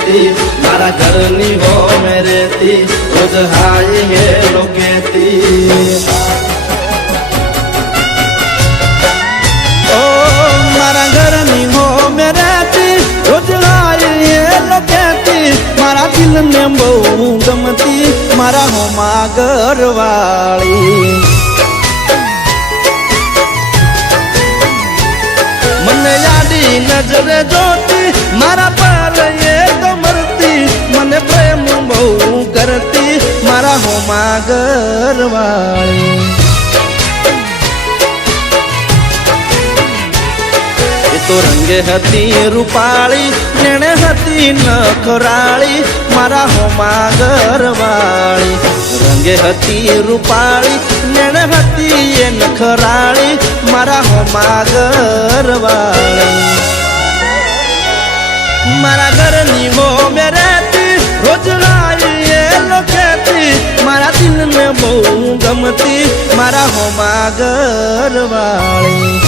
केती मारा घरनी हो में रहती रोज हाय हेलो कहती ओ मारा घरनी हो में रहती रोज हाय हेलो कहती मारा दिल ने बहु गमती मारा हो मागर वाली मने यादी नजर जोती मारा पर ये तो मरती मने प्रेम बहु करती मारा हो मागर वाली तो रंगे हती रूपाली नेणे हती नखराली मारा हो मागर वाली रंगे हती रूपाली नेणे हती ये नखराली मारा हो मागर वाली मारा घरनी हो में रहती रोज आई ये लोकेती मारा दिल ने बहु गमती मारा हो मागर वाली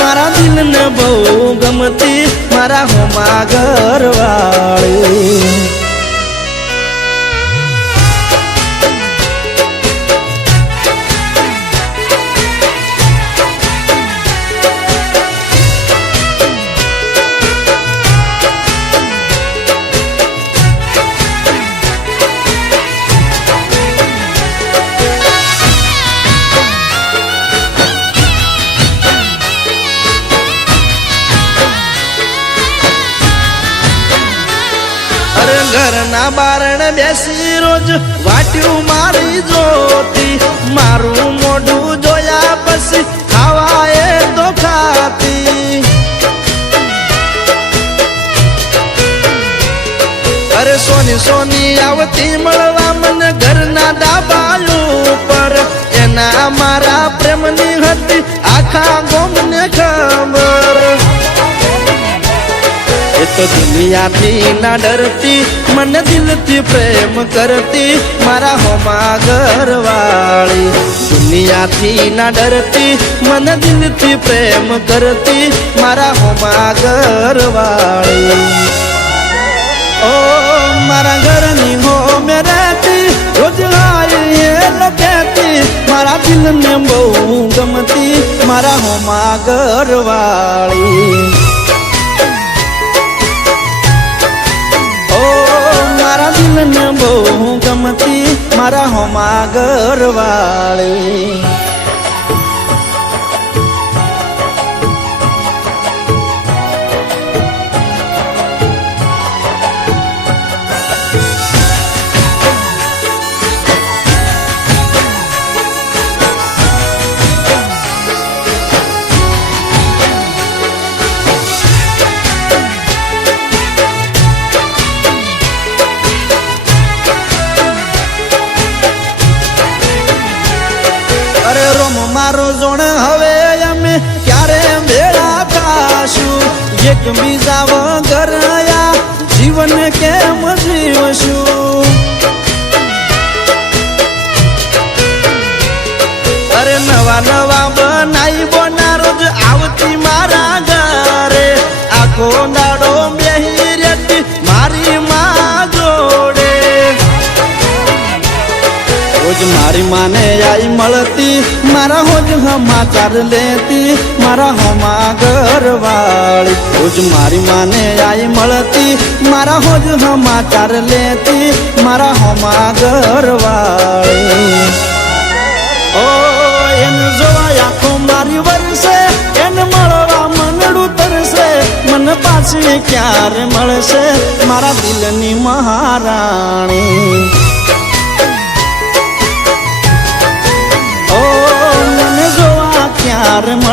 मारा दिल ने बहु गमती मारा हो मागर वाली घरना बारण बेसी रोज वाट्यू मारी जोती मारू मोढू जोया पसी खावाए तो खाती अरे सोनी सोनी आवती मळवा मन घरना दाबायू पर एना मारा प्रेमनी हती आखा गोमने खबर तो दुनिया थी ना डरती मन दिल थी प्रेम करती मारा हो मागर वाली दुनिया थी ना डरती मन दिल थी प्रेम करती मारा हो मागर वाली ओ मारा घरनी हो में रहती रोज आई ये लोकेती मारा दिल ने बहु गमती मारा हो मागर वाली दिल ने बहु गमती मारा हो मागर वाली अरे रोम मारो जोण हवे अमे क्यारे भेड़ा थाशु एक बीजा वगर या जीवन केम जीवशु अरे नवा नवा बनाई बोना रोज आवती मारा घरे आखो दाड़ो बेही रेती मारी मां जोड़े रोज मारी माने आई मलती मारा होज समाचार लेती मारा हो मागर वाली रोज मारी माने आई मलती मारा होज समाचार लेती मारा हो मागर वाली ओ एन जोया को मारी वरसे एन मळवा मनडू तरसे मन पाछी क्यारे मळसे मारा दिलनी महाराणी